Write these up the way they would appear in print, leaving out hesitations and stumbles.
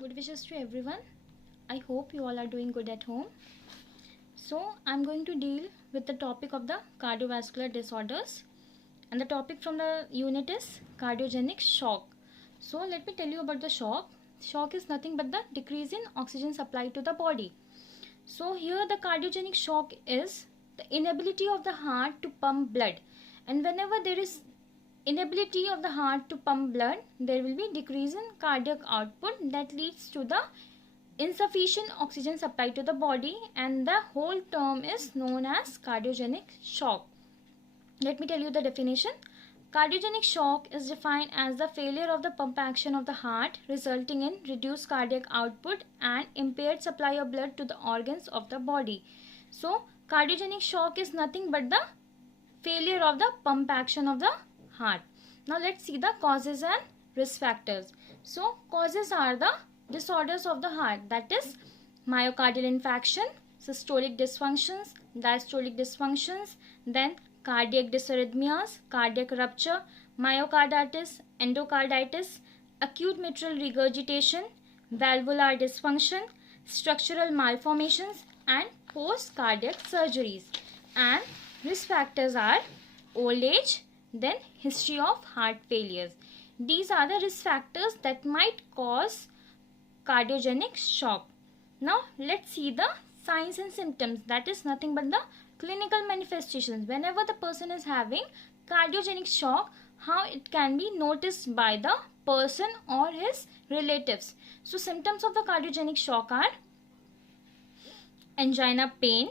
Good wishes to everyone. I hope you all are doing good at home. So, I'm going to deal with the topic of the cardiovascular disorders, and the topic from the unit is cardiogenic shock. So, let me tell you about the shock. Shock is nothing but the decrease in oxygen supply to the body. So, here the cardiogenic shock is the inability of the heart to pump blood, and whenever there is inability of the heart to pump blood, there will be decrease in cardiac output that leads to the insufficient oxygen supply to the body, and the whole term is known as cardiogenic shock. Let me tell you the definition. Cardiogenic shock is defined as the failure of the pump action of the heart resulting in reduced cardiac output and impaired supply of blood to the organs of the body. So, cardiogenic shock is nothing but the failure of the pump action of the heart. Now let's see the causes and risk factors. So causes are the disorders of the heart, that is myocardial infarction, systolic dysfunctions, diastolic dysfunctions, then cardiac dysarrhythmias, cardiac rupture, myocarditis, endocarditis, acute mitral regurgitation, valvular dysfunction, structural malformations, and post-cardiac surgeries. And risk factors are old age, then history of heart failures. These are the risk factors that might cause cardiogenic shock. Now let's see the signs and symptoms, that is nothing but the clinical manifestations. Whenever the person is having cardiogenic shock, how it can be noticed by the person or his relatives. So symptoms of the cardiogenic shock are angina pain,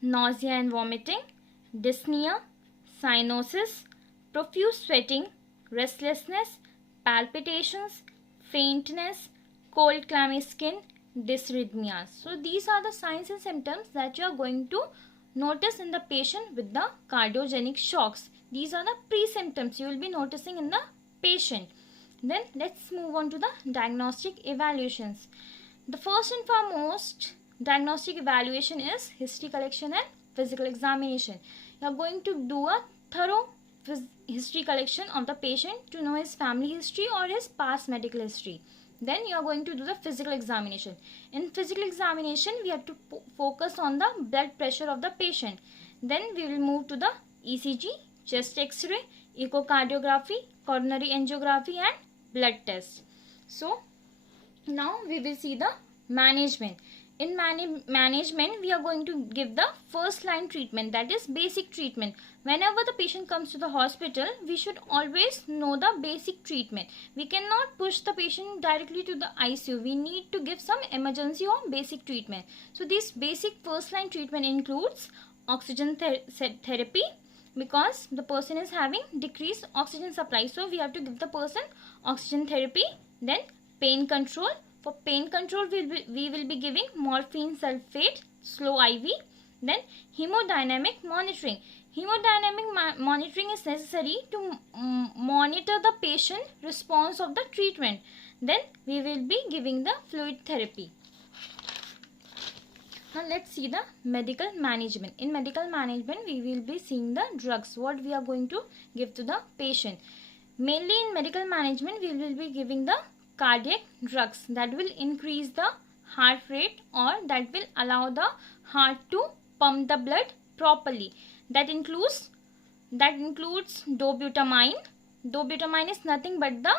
nausea and vomiting, dyspnea, cyanosis, profuse sweating, restlessness, palpitations, faintness, cold clammy skin, dysrhythmias. So these are the signs and symptoms that you are going to notice in the patient with the cardiogenic shocks. These are the pre-symptoms you will be noticing in the patient. Then let's move on to the diagnostic evaluations. The first and foremost diagnostic evaluation is history collection and physical examination. You are going to do a thorough history collection of the patient to know his family history or his past medical history. Then you are going to do the physical examination. In physical examination, we have to focus on the blood pressure of the patient. Then we will move to the ECG, chest X-ray, echocardiography, coronary angiography, and blood test. So now we will see the management. In management, we are going to give the first line treatment, that is basic treatment. Whenever the patient comes to the hospital, we should always know the basic treatment. We cannot push the patient directly to the ICU. We need to give some emergency or basic treatment. So this basic first line treatment includes oxygen therapy, because the person is having decreased oxygen supply. So we have to give the person oxygen therapy. Then pain control. For pain control, we will be giving morphine sulfate, slow IV. Then hemodynamic monitoring. Hemodynamic monitoring is necessary to monitor the patient response of the treatment. Then we will be giving the fluid therapy. Now let's see the medical management. In medical management, we will be seeing the drugs, what we are going to give to the patient. Mainly in medical management, we will be giving the cardiac drugs that will increase the heart rate or that will allow the heart to pump the blood properly. That includes dobutamine. Dobutamine is nothing but the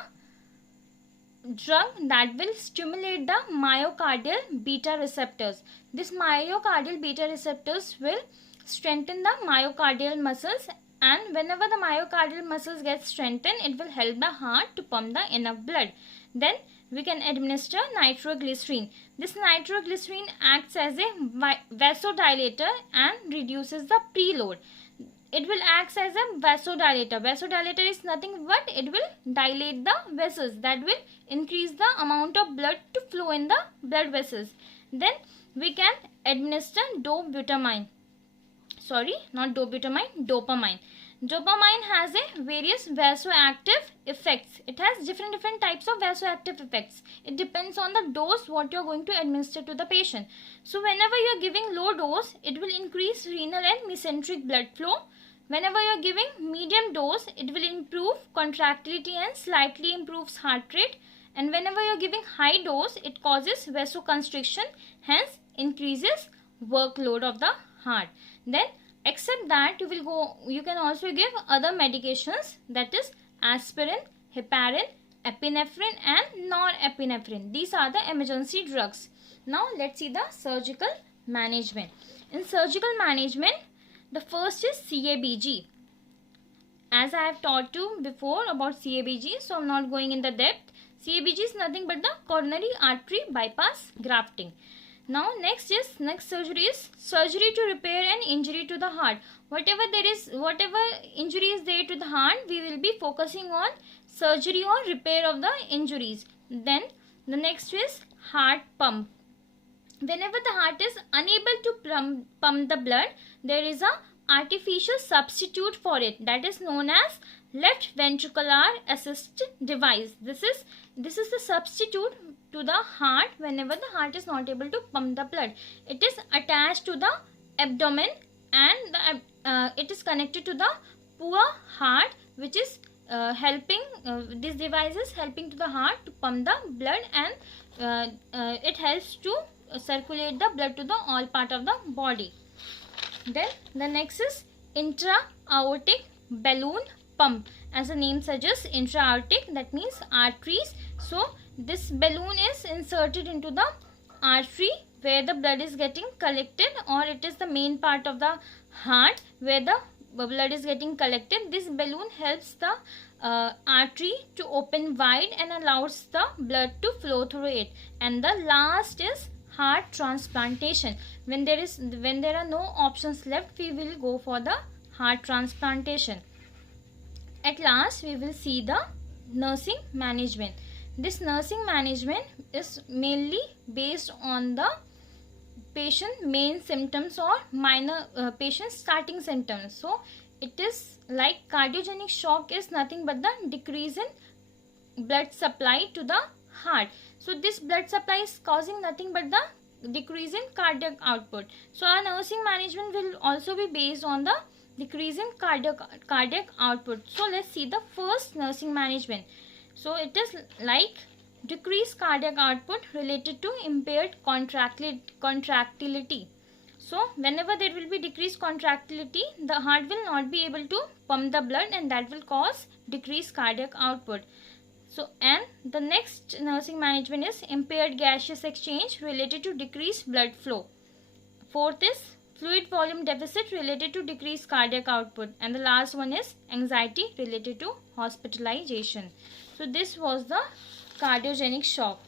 drug that will stimulate the myocardial beta receptors. This myocardial beta receptors will strengthen the myocardial muscles, and whenever the myocardial muscles get strengthened, it will help the heart to pump the enough blood. Then we can administer nitroglycerin. This nitroglycerin acts as a vasodilator and reduces the preload. It will act as a vasodilator. Vasodilator is nothing but it will dilate the vessels, that will increase the amount of blood to flow in the blood vessels. Then we can administer dopamine. Dopamine. Dopamine has a various vasoactive effects. It has different types of vasoactive effects. It depends on the dose what you are going to administer to the patient. So whenever you are giving low dose, it will increase renal and mesenteric blood flow. Whenever you are giving medium dose, it will improve contractility and slightly improves heart rate. and whenever you're giving high dose, it causes vasoconstriction, hence increases workload of the heart. Then except that, you can also give other medications, that is aspirin, heparin, epinephrine and norepinephrine. These are the emergency drugs. Now let's see the surgical management. In surgical management, the first is CABG. As I have taught you before about CABG, so I'm not going in the depth. CABG is nothing but the coronary artery bypass grafting. Now next surgery is surgery to repair an injury to the heart. Whatever injury is there to the heart, we will be focusing on surgery or repair of the injuries. Then the next is heart pump. Whenever the heart is unable to pump the blood, there is a artificial substitute for it, that is known as left ventricular assist device. This is the substitute to the heart whenever the heart is not able to pump the blood. It is attached to the abdomen and it is connected to the poor heart, which is helping this device is helping to the heart to pump the blood, and it helps to circulate the blood to the all part of the body. Then the next is intra-aortic balloon pump. As the name suggests, intra-aortic, that means arteries. So this balloon is inserted into the artery where the blood is getting collected, or it is the main part of the heart where the blood is getting collected. This balloon helps the artery to open wide and allows the blood to flow through it. And the last is heart transplantation. When there are no options left, we will go for the heart transplantation. At last, we will see the nursing management. This nursing management is mainly based on the patient main symptoms or minor patient starting symptoms. So it is like cardiogenic shock is nothing but the decrease in blood supply to the heart. So this blood supply is causing nothing but the decrease in cardiac output. So our nursing management will also be based on the decrease in cardiac output. So let's see the first nursing management. So it is like decreased cardiac output related to impaired contractility. So whenever there will be decreased contractility, the heart will not be able to pump the blood, and that will cause decreased cardiac output. So, and the next nursing management is impaired gaseous exchange related to decreased blood flow. Fourth is fluid volume deficit related to decreased cardiac output. And the last one is anxiety related to hospitalization. So this was the cardiogenic shock.